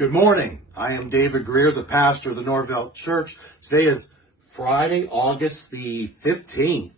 Good morning. I am David Greer, the pastor of the Norvelt Church. Today is Friday, August the 15th,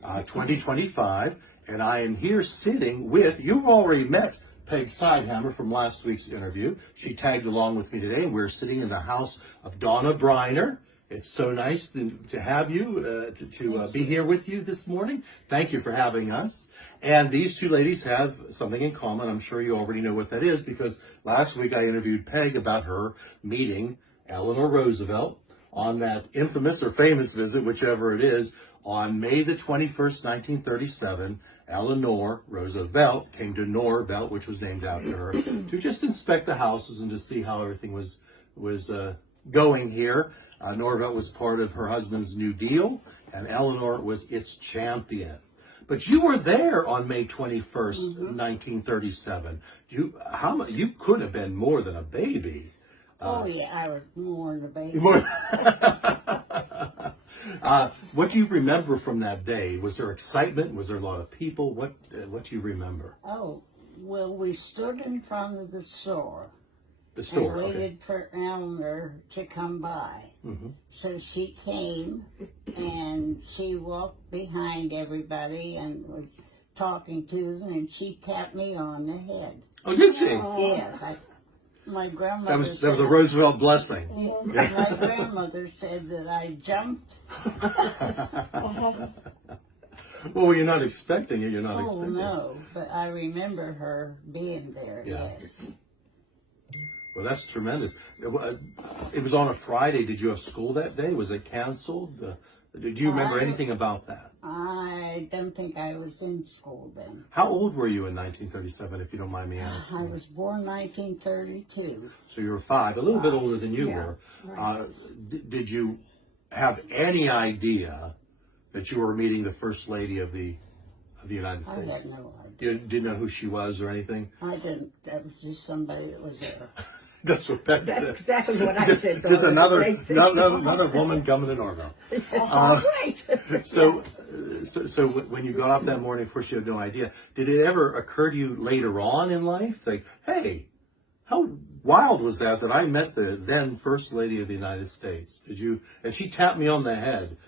2025, and I am here sitting with, you've already met Peg Sidehamer from last week's interview. She tagged along with me today, and we're sitting in the house of Donna Briner. It's so nice to have you, to be here with you this morning. Thank you for having us. And these two ladies have something in common. I'm sure you already know what that is, because last week I interviewed Peg about her meeting EleaNOR Roosevelt on that infamous or famous visit, whichever it is, on May the 21st, 1937. EleaNOR Roosevelt came to Norvelt, which was named after her, to just inspect the houses and to see how everything was going here. Norvelt was part of her husband's New Deal, and EleaNOR was its champion. But you were there on May 21st, 1937. You could have been more than a baby. Oh, yeah, I was more than a baby. What do you remember from that day? Was there excitement? Was there a lot of people? What do you remember? Oh, well, we stood in front of the store. The store, and waited for EleaNOR to come by. Mm-hmm. So she came, and she walked behind everybody and was talking to them, and she tapped me on the head. Oh, did she? Yes. My grandmother that was a Roosevelt blessing. My grandmother said that I jumped. Well, you're not expecting it. You're not expecting it. Oh, no, but I remember her being there, yes. Well, that's tremendous. It was on a Friday. Did you have school that day? Was it canceled? Did you remember anything about that? I don't think I was in school then. How old were you in 1937, if you don't mind me asking? I was born 1932. So you were 5, a little bit older than you were. Right. Did you have any idea that you were meeting the First Lady of the United States? I had no idea. You didn't know who she was or anything? I didn't. That was just somebody that was there. That's what Peg said. That's exactly what I said. Just another woman coming to Norvelt. Right. So when you got up that morning, of course you had no idea. Did it ever occur to you later on in life, like, hey, how wild was that I met the then First Lady of the United States? Did you? And she tapped me on the head.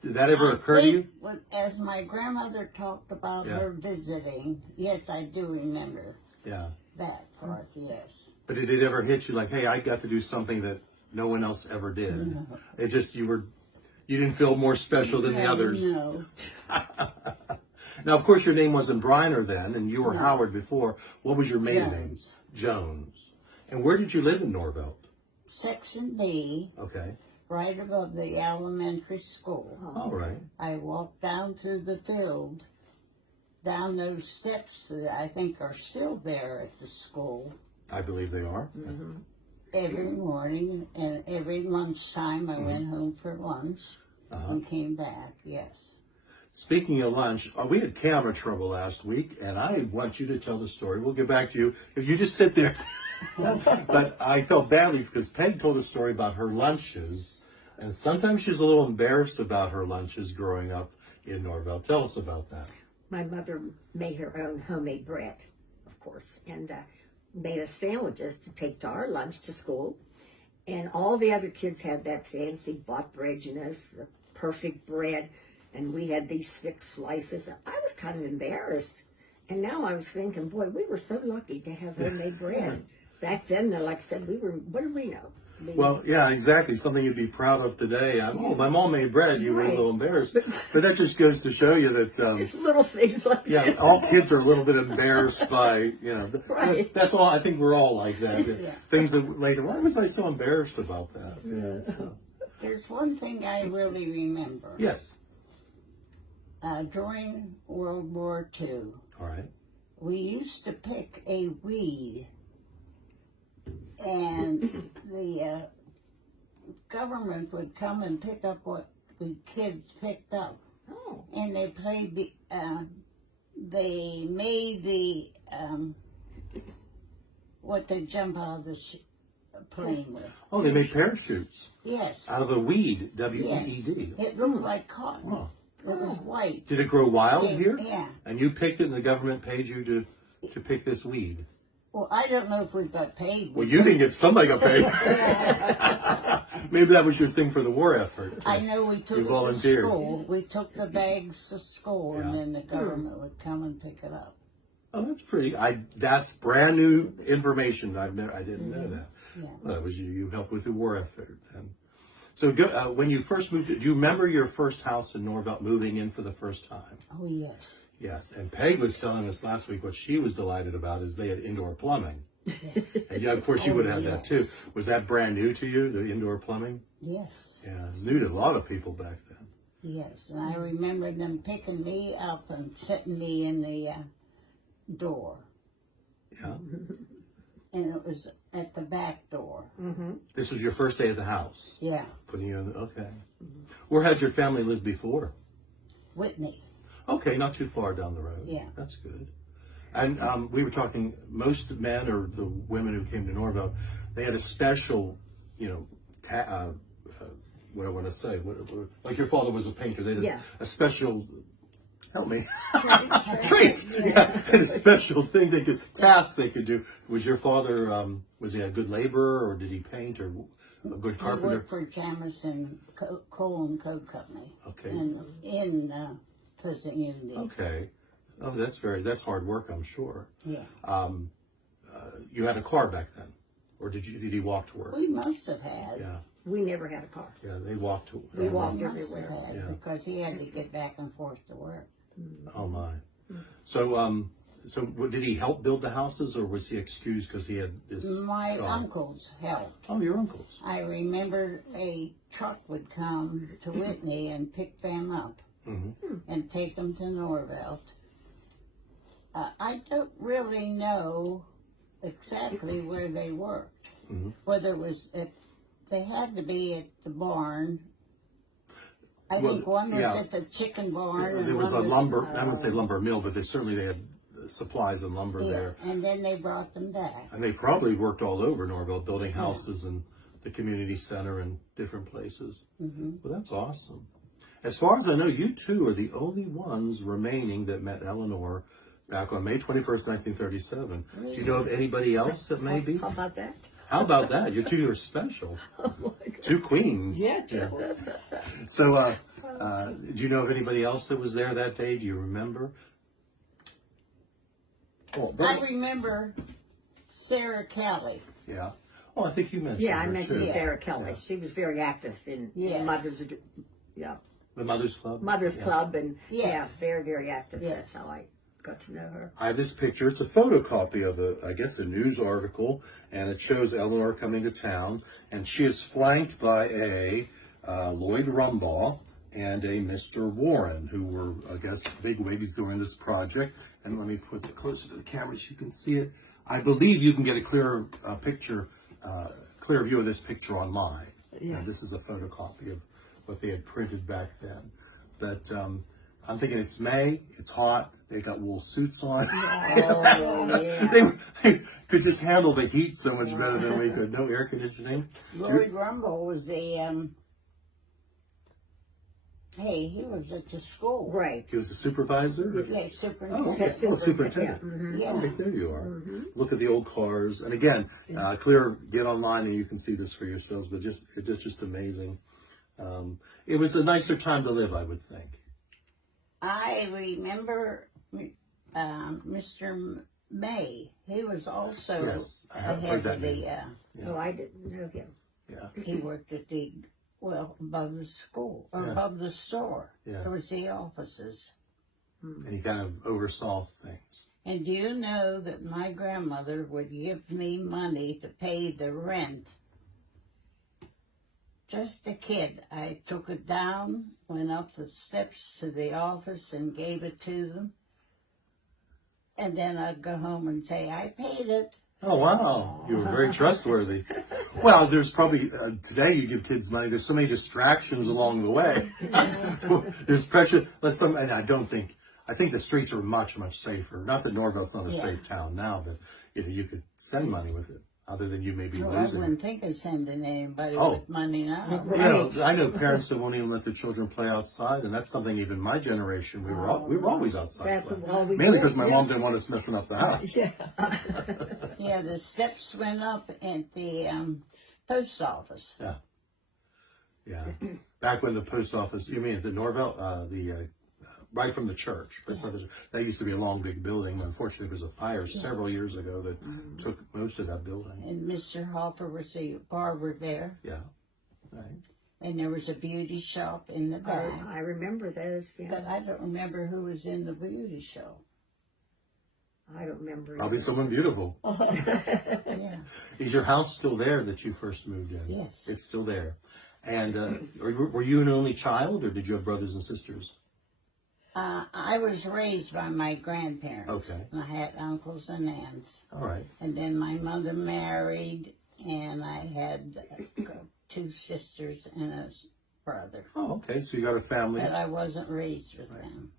Did that ever occur to you? As my grandmother talked about her visiting, yes, I do remember. Yeah. That part, yes. But did it ever hit you like, hey, I got to do something that no one else ever did? No. It just, you didn't feel more special than the others. No. Now, of course, your name wasn't Briner then, and you were Howard before. What was your maiden name? Jones. And where did you live in Norvelt? Section B. Okay. Right above the elementary school. All right. I walked down through the field, down those steps that I think are still there at the school. I believe they are. Mm-hmm. Every morning and every lunchtime I went home for lunch and came back, yes. Speaking of lunch, we had camera trouble last week, and I want you to tell the story. We'll get back to you. If you just sit there. But I felt badly because Peg told a story about her lunches, and sometimes she's a little embarrassed about her lunches growing up in Norvelt. Tell us about that. My mother made her own homemade bread, of course, and made us sandwiches to take to our lunch to school. And all the other kids had that fancy bought bread, the perfect bread. And we had these thick slices. I was kind of embarrassed. And now I was thinking, boy, we were so lucky to have homemade bread. Back then, like I said, what do we know? Well, yeah, exactly. Something you'd be proud of today. My mom made bread. You were a little embarrassed. But that just goes to show you that... just little things like that. Yeah, all kids are a little bit embarrassed by, Right. That's all. I think we're all like that. Things that later, why was I so embarrassed about that? Yeah, so. There's one thing I really remember. Yes. During World War II, all right, we used to pick a weed, and the government would come and pick up what the kids picked up. Oh. And they made the what they jump out of the plane with. Oh, they made parachutes. Yes. Out of the weed, W-E-E-D. Yes. It looked like cotton. Oh. It was white. Did it grow wild here? Yeah. And you picked it, and the government paid you to pick this weed? Well, I don't know if we got paid. Well, you didn't get, somebody got paid. Maybe that was your thing for the war effort. I know we took You it to volunteered. school. We took the bags to school, and Yeah. then the government would come and pick it up. Oh, that's pretty. That's brand new information. I didn't know that. Yeah. Well, that was you helped with the war effort. And so, when you first moved, do you remember your first house in Norvelt, moving in for the first time? Oh, yes. Yes. And Peg was telling us last week what she was delighted about is they had indoor plumbing. And yeah, of course you would have had that too. Was that brand new to you, the indoor plumbing? Yes. Yeah, new to a lot of people back then. Yes. And I remember them picking me up and setting me in the door. Yeah. And it was at the back door. Mm-hmm. This was your first day at the house. Yeah. Putting you in. Okay. Where had your family lived before? Whitney. Okay, not too far down the road. Yeah. That's good. And we were talking, most men or the women who came to Norvelt, they had a special, you know, what I want to say, like your father was a painter, they had a special, help me, traits, and a special thing task they could do. Was your father, was he a good laborer, or did he paint, or a good I carpenter? worked for Jamison Coal and Coke Company. Okay. In Pleasant Unity. Okay. Oh, that's hard work, I'm sure. Yeah. You had a car back then, or did he walk to work? We must have had. Yeah, We never had a car. yeah, they walked to. We walked We must everywhere. have had, Yeah. because he had to get back and forth to work. Oh my. So did he help build the houses, or was he excused because he had this? My job? uncles helped. Oh, your uncles. I remember a truck would come to Whitney and pick them up Mm-hmm. and take them to Norvelt. I don't really know exactly where they worked. Mm-hmm. Whether it was they had to be at the barn. I Well, think one was yeah. at the chicken barn. There and was one a lumber. I wouldn't say lumber mill, but they had supplies and lumber there. And then they brought them back. And they probably worked all over Norvelt, building houses and the community center and different places. Mm-hmm. Well, that's awesome. As far as I know, you two are the only ones remaining that met EleaNOR back on May 21st, 1937. Do you know of anybody else that may be? How about that? How about that? You two are special. Oh my God. Two queens. Yeah. So, do you know of anybody else that was there that day? Do you remember? Oh, I remember Sarah Kelly. Yeah. Oh, I think you mentioned Yeah, I her mentioned too. Sarah Kelly. Yeah. She was very active in Yes. The Mothers Club? Mother's Yeah. Club, and Yes. very, very active. Yes. That's how I got to know her. I have this picture. It's a photocopy of a news article, and it shows EleaNOR coming to town, and she is flanked by a Lloyd Rumbaugh and a Mr. Warren, who were, I guess, bigwigs during this project. And let me put it closer to the camera so you can see it. I believe you can get a clear view of this picture online. Yeah. This is a photocopy of what they had printed back then. But I'm thinking it's May, it's hot, they got wool suits on. Oh, yeah. They could just handle the heat so much better than we could. No air conditioning. Lloyd Rumble was the he was at the school. Right. He was the supervisor? Yeah, Oh, superintendent. okay. Oh, superintendent. Mhm. Yeah. Okay, there you are. Mhm. Look at the old cars. And again, get online and you can see this for yourselves, but it's just amazing. It was a nicer time to live, I would think. I remember Mr. May. He was also Yes, I have ahead heard that of the. name. So I didn't know him. Yeah. He worked at above the school or Yeah. above the store. Yeah. There was the offices. And he kind of oversaw things. And do you know that my grandmother would give me money to pay the rent? Just a kid. I took it down, went up the steps to the office and gave it to them. And then I'd go home and say, I paid it. Oh, wow. You were very trustworthy. Well, there's probably, today you give kids money, there's so many distractions along the way. There's pressure. And I think the streets are much, much safer. Not that Norvelt's not a safe town now, but you could send money with it, other than you may be Well, I losing. wouldn't think of sending anybody Oh. with money now. I know parents that won't even let their children play outside, and that's something even my generation, we were always outside That's playing. all we Mainly did, because my yeah. mom didn't want us messing up the house. Yeah. Yeah, Yeah, the steps went up at the post office. Yeah. Back when the post office, you mean at the Norvelt, right from the church. That used to be a long, big building. Unfortunately, there was a fire several years ago that took most of that building. And Mr. Hopper was the barber there. Yeah. Right. And there was a beauty shop in the back. I remember those. Yeah. But I don't remember who was in the beauty shop. I don't remember. Probably someone beautiful. Yeah. Is your house still there that you first moved in? Yes. It's still there. And were you an only child, or did you have brothers and sisters? I was raised by my grandparents. Okay. I had uncles and aunts. All right. And then my mother married, and I had 2 sisters and a brother. Oh, okay. So you got a family. But I wasn't raised with them.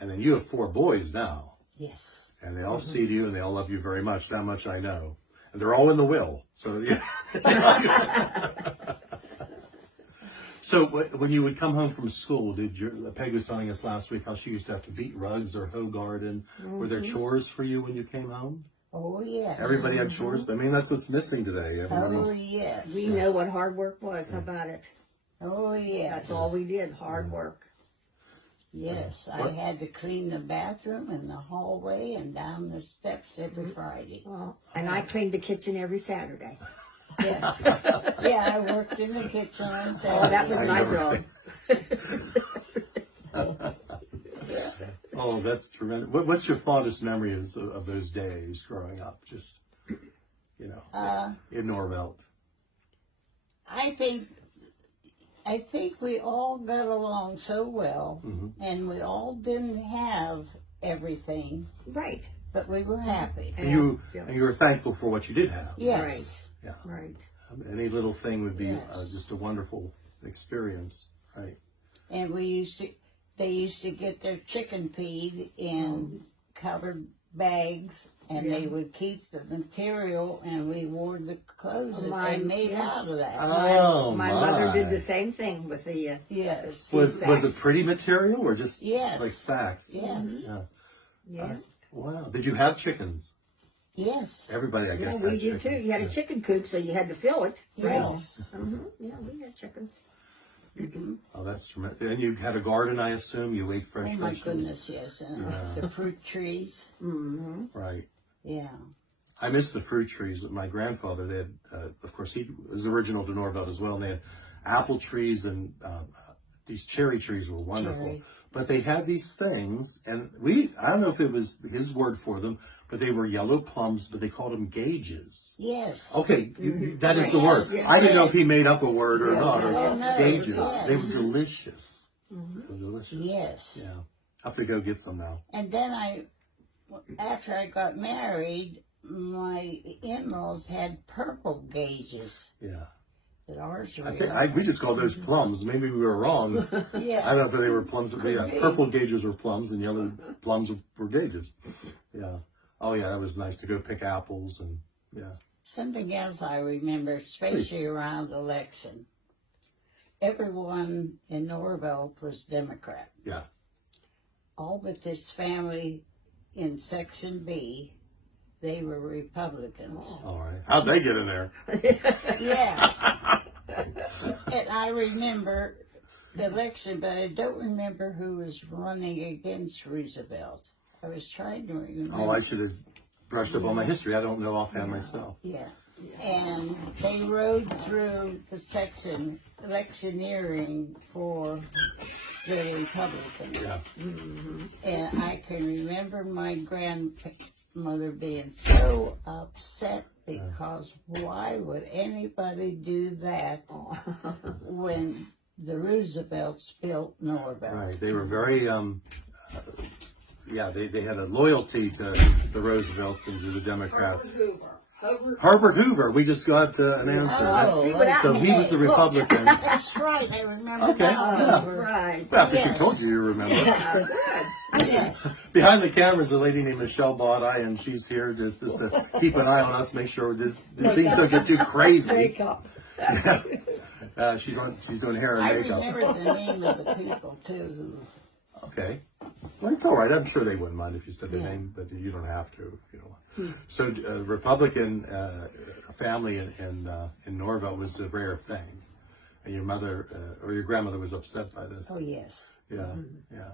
And then you have 4 boys now. Yes. And they all see you, and they all love you very much. That much I know. And they're all in the will. So, yeah. So when you would come home from school, Peg was telling us last week how she used to have to beat rugs or hoe garden. Were there chores for you when you came home? Oh, yeah. Everybody had chores? I mean, that's what's missing today. Oh, yes. We know what hard work was. How about it? Oh, yes. That's all we did, hard work. Yes, I had to clean the bathroom and the hallway and down the steps every Friday. Well, and I cleaned the kitchen every Saturday. Yeah, yeah, I worked in the kitchen on Saturday. Oh, that was my job. Oh, that's tremendous. What's your fondest memory of those days growing up? Just, in Norvelt. I think we all got along so well, and we all didn't have everything, Right. but we were happy. And you were thankful for what you did have. Yes. Right. Yeah. Right. Any little thing would be Yes. just a wonderful experience, right? And they used to get their chicken feed in covered bags, and they would keep the material, and we wore the clothes that they made out of that. Oh, my mother did the same thing with the Yes. Was it pretty material or just Yes. like sacks? Yes. Yeah. Yeah. Wow. Did you have chickens? Yes. Everybody, I guess. Yeah, we had did too. chickens. You had a chicken coop, so you had to fill it. Yes. Yeah, we had chickens. Oh, that's tremendous. And you had a garden, I assume? You ate fresh Oh, my vegetables? goodness, yes. And the fruit trees. Right. Yeah. I miss the fruit trees. My grandfather, they had, of course, he was original to Norvelt as well, and they had apple trees and these cherry trees were wonderful. Cherry. But they had these things, and I don't know if it was his word for them, but they were yellow plums, but they called them gauges. Yes. Okay, that is the word. Yes, I didn't know yes. if he made up a word or not, or no, gauges. yes. They were delicious. They were delicious. Yes. Yeah. I have to go get some now. And then after I got married, my in-laws had purple gauges. Yeah. But ours were. I think we just called those plums. Maybe we were wrong. Yeah. I don't know if they were plums. But yeah, be. purple gauges were plums and yellow plums were gauges. Yeah. Oh yeah, that was nice to go pick apples and yeah. Something else I remember, especially around election. Everyone in Norvelt was Democrat. Yeah. All but this family in Section B, they were Republicans. All right. How'd they get in there? Yeah. And I remember the election, but I don't remember who was running against Roosevelt. I was trying to remember. Oh, I should have brushed up on my history. I don't know offhand myself. Yeah. And they rode through the section electioneering for the Republicans. Yeah. And I can remember my grandmother being so upset because why would anybody do that when the Roosevelts built Norvelt? Right. They were very they had a loyalty to the Roosevelts and to the Democrats. Herbert Hoover. We just got an answer. Oh, So he was the Republican. That's right, I remember Okay. that. Yeah. Right. Well, after Yes. she told you, you remember. Yes. Behind the camera is a lady named Michelle Baudy, and she's here just to keep an eye on us, make sure things don't get too crazy. Makeup. She's doing hair and I makeup. remember the name of the people, too. Okay. Well, it's all right. I'm sure they wouldn't mind if you said the Yeah. name, but you don't have to if you don't want. So, Republican family in Norvelt was a rare thing, and your mother or your grandmother was upset by this. Oh, yes. Yeah, yeah.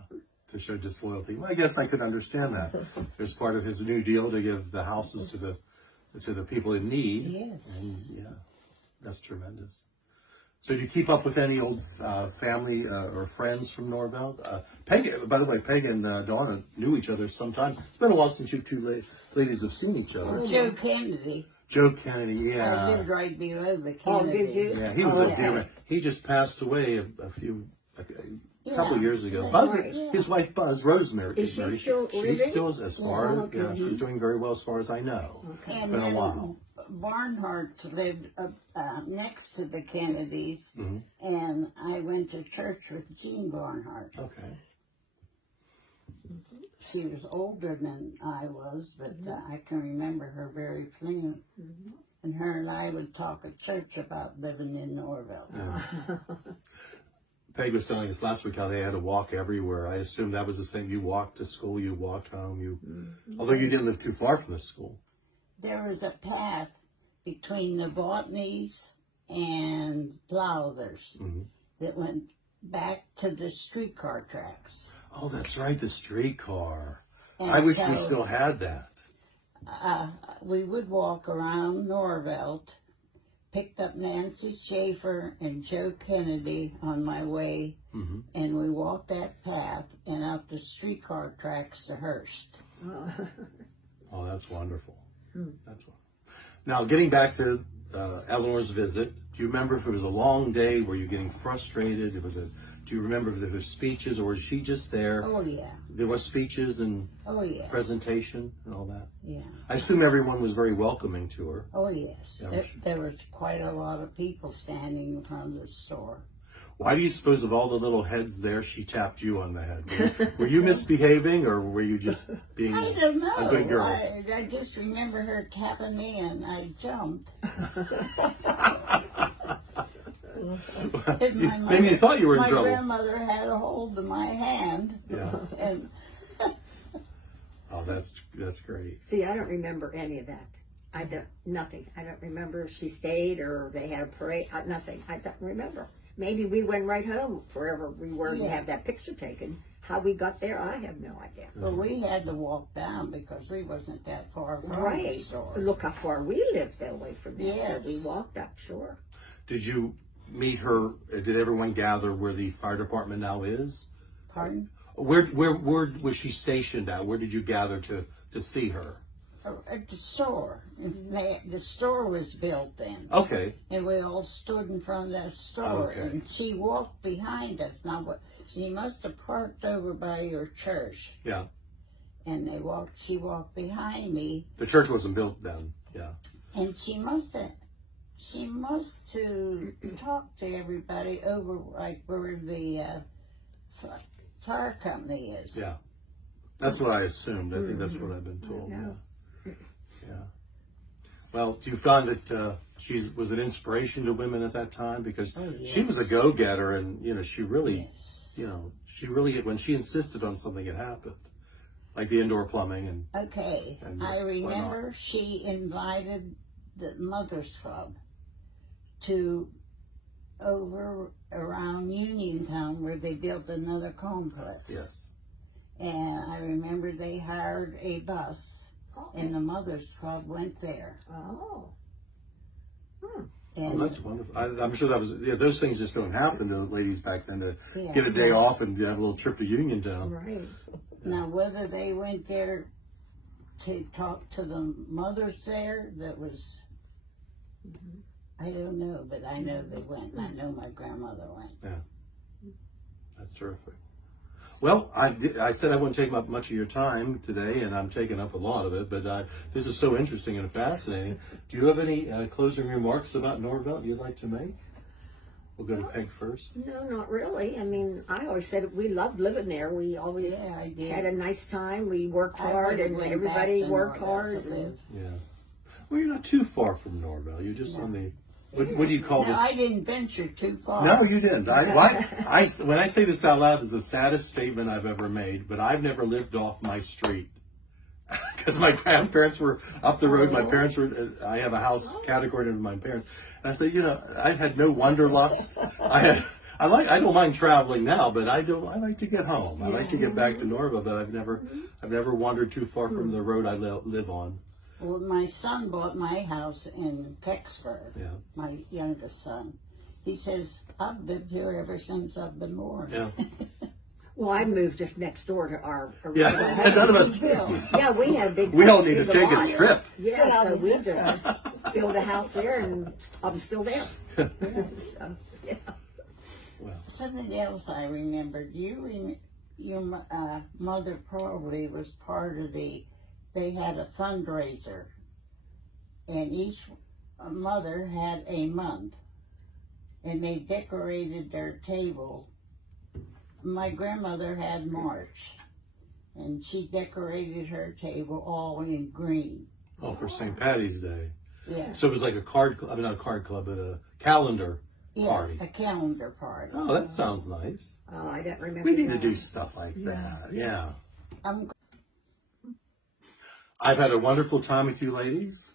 To show disloyalty. Well, I guess I could understand that. It was part of his New Deal to give the houses to the people in need. Yes. And yeah, that's tremendous. So do you keep up with any old family or friends from Norvelt? Peg, by the way, Peg and Donna knew each other sometime. It's been a while since you two ladies have seen each other. Joe Kennedy. Joe Kennedy, I yeah. lived right below the Kennedys. Oh, did you? Yeah, he was Oh, a okay. dear man. He just passed away a couple Yeah. years ago. Yeah. Buzz, Yeah. his wife Buzz, Rosemary. Is she still She's living? still, as far Oh, as, yeah, okay. she's doing very well as far as I know. Okay. It's And been a then while. Barnhart's lived next to the Kennedys, Mhm. and I went to church with Jean Barnhart. Okay. She was older than I was, but I can remember her very clearly. And her and I would talk at church about living in Norvelt. Yeah. Peg was telling us last week how they had to walk everywhere. I assume that was the same. You walked to school, you walked home, although you didn't live too far from the school. There was a path between the Botneys and Lowthers Mhm. that went back to the streetcar tracks. Oh, that's right, the streetcar. And I wish we so, still had that. we would walk around Norvelt, picked up Nancy Schaefer and Joe Kennedy on my way, Hmm. and we walked that path and up the streetcar tracks to Hearst. Oh, that's wonderful. Hmm. That's wonderful. Now, getting back to Eleanor's visit, do you remember if it was a long day? Were you getting frustrated? Do you remember if there were speeches, or was she just there? Oh, yeah. There was speeches and Oh, yeah. presentation and all that. Yeah. I assume everyone was very welcoming to her. Oh, yes. Yeah, There was quite a lot of people standing in front of the store. Why do you suppose of all the little heads there, she tapped you on the head? Were you misbehaving, or were you just being I don't know. a good girl? I just remember her tapping me and I jumped. Maybe you thought you were in my trouble. grandmother had a hold of my hand. Yeah. And Oh, that's great. See, I don't remember any of that. Nothing. I don't remember if she stayed or they had a parade. Nothing. I don't remember. Maybe we went right home wherever we were to Yeah. have that picture taken. How we got there, I have no idea. well, we had to walk down because we wasn't that far from the Right. store. Look how far we lived away from there. Yes. So we walked up, sure. Did you meet her? Did everyone gather where the fire department now is? Pardon? Where was she stationed at? Where did you gather to see her? At the store. The store was built then. Okay. And we all stood in front of that store. Okay. And she walked behind us. Now, she must have parked over by your church. Yeah. And she walked behind me. The church wasn't built then. Yeah. And she must have talked to everybody over like where the fire company is. Yeah. That's what I assumed. I think that's what I've been told. Yeah. Yeah. Well, do you find that she was an inspiration to women at that time? Because Oh, yes. she was a go-getter, and she really, Yes. when she insisted on something, it happened. Like the indoor plumbing and Okay. And I remember whatnot. she invited the Mothers Club to over around Uniontown where they built another complex. yes. And I remember they hired a bus and the Mothers Club went there. Oh. Oh, And that's wonderful. I'm sure that was, those things just don't happen to the ladies back then to yeah. get a day off and have a little trip to Uniontown. Right. Now whether they went there to talk to the mothers there, that was, I don't know, but I know they went. And I know my grandmother went. That's terrific. Well, I said I wouldn't take up much of your time today, and I'm taking up a lot of it, but this is so interesting and fascinating. Do you have any closing remarks about Norvelt you'd like to make? We'll go to Peg first. No, not really. I mean, I always said we loved living there. We always Yeah, I did. had a nice time. We worked I hard, would've and went everybody back to worked Norvelt hard. to live. Yeah. Well, you're not too far from Norvelt. You're just No. on the what do you call No, it? I didn't venture too far. No, you didn't. When I say this out loud, it's the saddest statement I've ever made, but I've never lived off my street. Because my grandparents were up the road, my parents were, I have a house categorized into my parents. And I said, I had no wanderlust. I don't mind traveling now, but I like to get home. I like to get back to Norvelt, but I've never wandered too far from the road I live on. Well, my son bought my house in Pecksburg, Yeah. my youngest son. He says, I've lived here ever since I've been born. Yeah. Well, I moved just next door to our Yeah, original house. none of us. Yeah, we had a big. We all need to big take lot. a trip. Yeah, so we just built a house there, and I'm still there. So, yeah. Well, Something else I remembered. Your mother probably was part of they had a fundraiser, and each mother had a month, and they decorated their table. My grandmother had March, and she decorated her table all in green. oh, for St. Patty's Day. Yeah. So it was like not a card club, but a calendar party. A calendar party. Oh, that sounds nice. Oh, I don't remember. We need to that. do stuff like that. Yeah. I'm I've had a wonderful time with you ladies.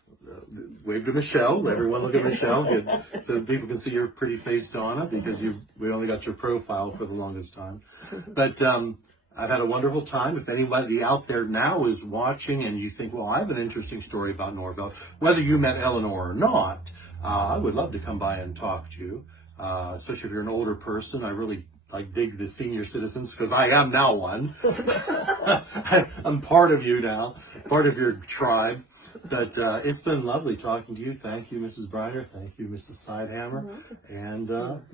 Wave to Michelle. Everyone look at Michelle. Good. So people can see your pretty face, Donna, because we only got your profile for the longest time. But I've had a wonderful time. If anybody out there now is watching and you think, well, I have an interesting story about Norvelt, whether you met EleaNOR or not, I would love to come by and talk to you, especially if you're an older person. I dig the senior citizens because I am now one. I'm part of you now, part of your tribe. But it's been lovely talking to you. Thank you, Mrs. Briner. Thank you, Mrs. Sidehamer. And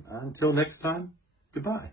until next time, goodbye.